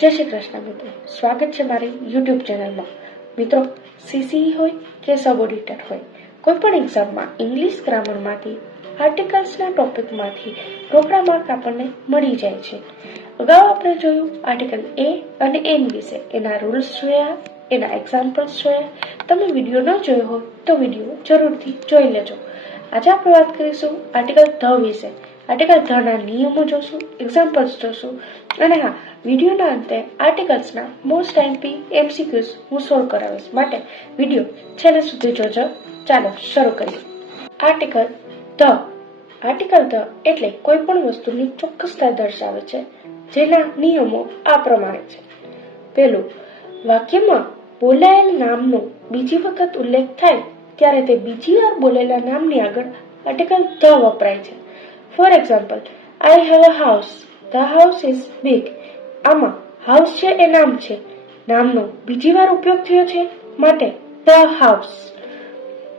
જય શ્રી કૃષ્ણ મિત્રો. સ્વાગત છે મારી યુટ્યુબ ચેનલમાં. મિત્રો સીસીઈ હોય કે સબ ઓડિટર હોય કોઈ પણ એક્ઝામમાં ઇંગ્લિશ ગ્રામરમાંથી આર્ટિકલ્સના ટોપિકમાંથી રોકડા માર્ક આપણને મળી જાય છે. અગાઉ આપણે જોયું આર્ટિકલ એ અને એન વિશે. એના રૂલ્સ જોયા, એના એક્ઝામ્પલ્સ જોયા. તમે વીડિયો ન જોયો હોય તો વીડિયો જરૂરથી જોઈ લેજો. આજે આપણે વાત કરીશું આર્ટિકલ ધ વિશે. આર્ટિકલ નિયમો જોશું એક્ઝામ્પલ્સ જોશું. અને હા, વિડીયોના અંતે આર્ટિકલ્સના મોસ્ટ એમપી એમસીક્યુઝ હું સોલ્વ કરાવીશ. માટે વીડિયો છેલ્લે સુધી જોજો. ચાલો શરૂ કરીએ. Article the. આર્ટિકલ ધ એટલે કોઈ પણ વસ્તુની ચોક્કસતા દર્શાવે છે, જેના નિયમો આ પ્રમાણે છે. પેલું વાક્યમાં બોલાયેલ નામનો બીજી વખત ઉલ્લેખ થાય, ત્યારે તે બીજી વાર બોલેલા નામની આગળ આર્ટિકલ ધ વપરાય છે. For example I have a house the house is big આમાં હાઉસ છે એ નામ છે. નામનો બીજી વાર ઉપયોગ થયો છે માટે ધ હાઉસ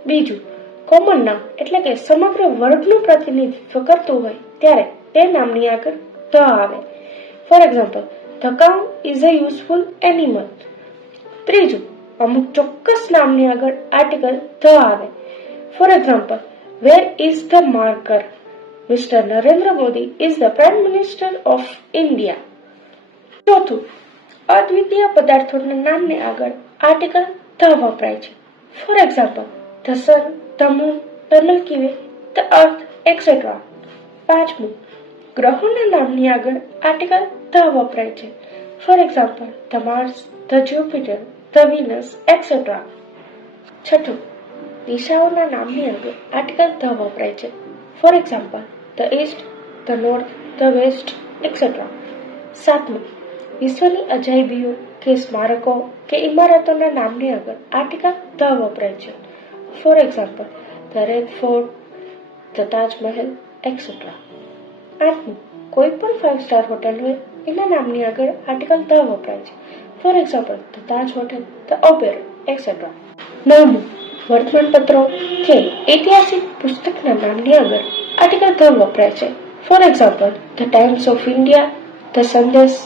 બીજું કોમન નામ એટલે કે સમગ્ર વર્ગનું પ્રતિનિધિત્વ કરતું હોય ત્યારે તે નામની આગળ ધ આવે. For example the cow is a useful animal ત્રીજું, અમુક ચોક્કસ નામની આગળ આર્ટિકલ ધ આવે. For example where is the marker mister Narendra Modi is the prime minister of India ચોથું, અદ્વિતીય પદાર્થોના નામને આગળ આર્ટિકલ ધ વપરાય છે. For example the sun, the moon, the milky the earth etcetera પાંચમું, ગ્રહોના નામની આગળ આર્ટિકલ ધ વપરાય છે. For example the Mars the Jupiter the Venus etcetera છઠ્ઠું, દિશાઓના નામની આગળ આર્ટિકલ ધ વપરાય છે. For example the east, the north, the west etcetera સાતમું, વિશ્વની અજાયબીઓ કે સ્મારકો કે ઇમારતોના નામની આગળ આર્ટિકલ ધ વપરાય છે. For example the Red Fort, the Taj Mahal etcetera આઠમું કોઈ પણ ફાઇવ સ્ટાર હોટલ હોય, એના નામની આગળ આર્ટિકલ ધ વપરાય છે. For example the Taj hotel, the Oberoi etcetera નવમું, વર્તમાનપત્રો કે ઐતિહાસિક પુસ્તકના નામની આગળ આર્ટિકલ ધ વપરાય છે. For example the Times of India the Sandesh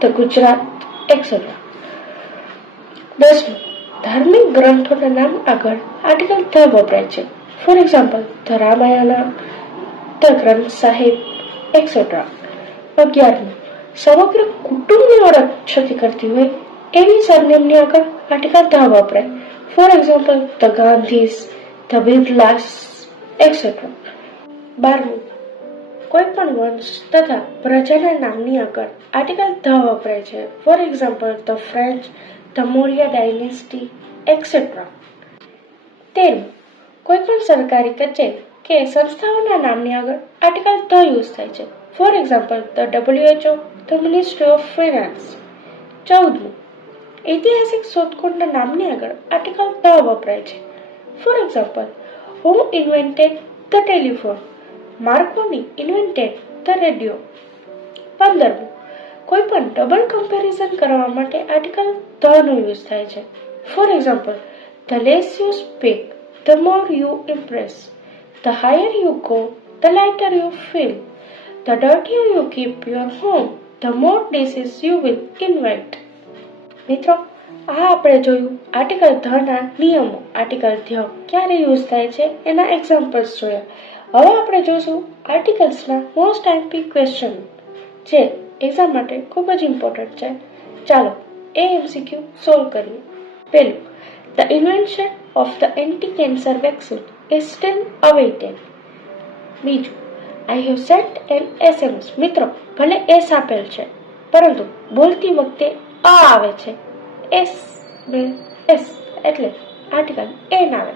the Gujarat etcetera દસમું ધાર્મિક ગ્રંથોના નામ આગળ આર્ટિકલ ધ વપરાય છે. For example the Ramayan the Granth Sahib etcetera અગિયારમું, સમગ્ર કુટુંબની ઓળખ છતી કરતી હોય એવી સરનેમની આગળ આર્ટિકલ ધ વપરાય for example the Gandhis the Birlas etcetera બારમું. કોઈ પણ વંશ તથા પ્રજાના નામની આગળ આર્ટિકલ ધ વપરાય છે. For example the French the Maurya dynasty etcetera તેમ કોઈ પણ સરકારી કચેરી કે સંસ્થાઓના નામની આગળ આર્ટિકલ ધ યુઝ થાય છે. For example the WHO the ministry of finance ચૌદમું. ઐતિહાસિક શોધખોળના નામની આગળ આર્ટિકલ ધ વપરાય છે. For example who invented the telephone Marconi invented the radio પંદરમું કોઈ પણ ડબલ કમ્પેરિઝન કરવા માટે આર્ટિકલ ધ યુઝ થાય છે. For example the less you speak the more you impress the higher you go the lighter you feel the dirtier you keep your home the more disease you will invite મિત્રો, આ આપણે જોયું article Dhana નિયમો. Article ધ્ય ક્યારે use થાય છે? એના examples જોયા. હવે આપણે જોશું આર્ટિકલ્સના મોસ્ટ એમપી ક્વેશ્ચન જે એક્ઝામ માટે ખૂબ જ ઇમ્પોર્ટન્ટ છે. ચાલો એ એમસીક્યુ સોલ્વ કરીએ. પહેલું the invention of the anti cancer vaccine is still awaited બીજું I have sent an SMS મિત્રો, ભલે એસ આપેલ છે, પરંતુ બોલતી વખતે અ આવે છે. એસ બે એસ એટલે આર્ટિકલ એન આવે.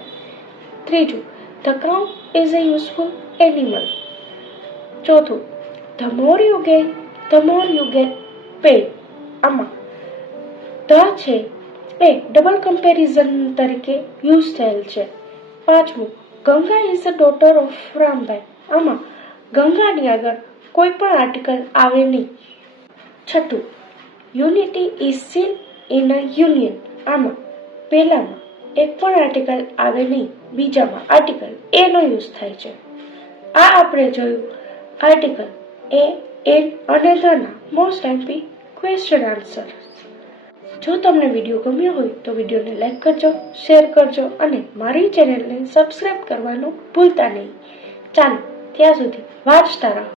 ત્રીજું the cow is a useful animal ચોથું the more you gain the more you get pay આમાં, ધ છે, એ ડબલ કમ્પેરિઝન તરીકે યુઝ થયેલ છે. પાંચમું, Ganga is a daughter of Rambhai આમાં, ગંગાની આગળ કોઈ પણ આર્ટિકલ આવે નહીં. છઠ્ઠું unity is seen in a union આમાં, પહેલામાં એક પણ આર્ટિકલ આવે નહીં. બીજામાં આર્ટિકલ એનો યુઝ થાય છે. આ આપણે જોયું. આર્ટિકલ એ એન અને ધના મોસ્ટ એમ્પી ક્વેશ્ચન આન્સર જો તમને વીડિયો ગમ્યો હોય તો વિડીયોને લાઈક કરજો શેર કરજો અને મારી ચેનલને સબસ્ક્રાઈબ કરવાનું ભૂલતા નહીં. ચાલો, ત્યાં સુધી વાંચતા રહો.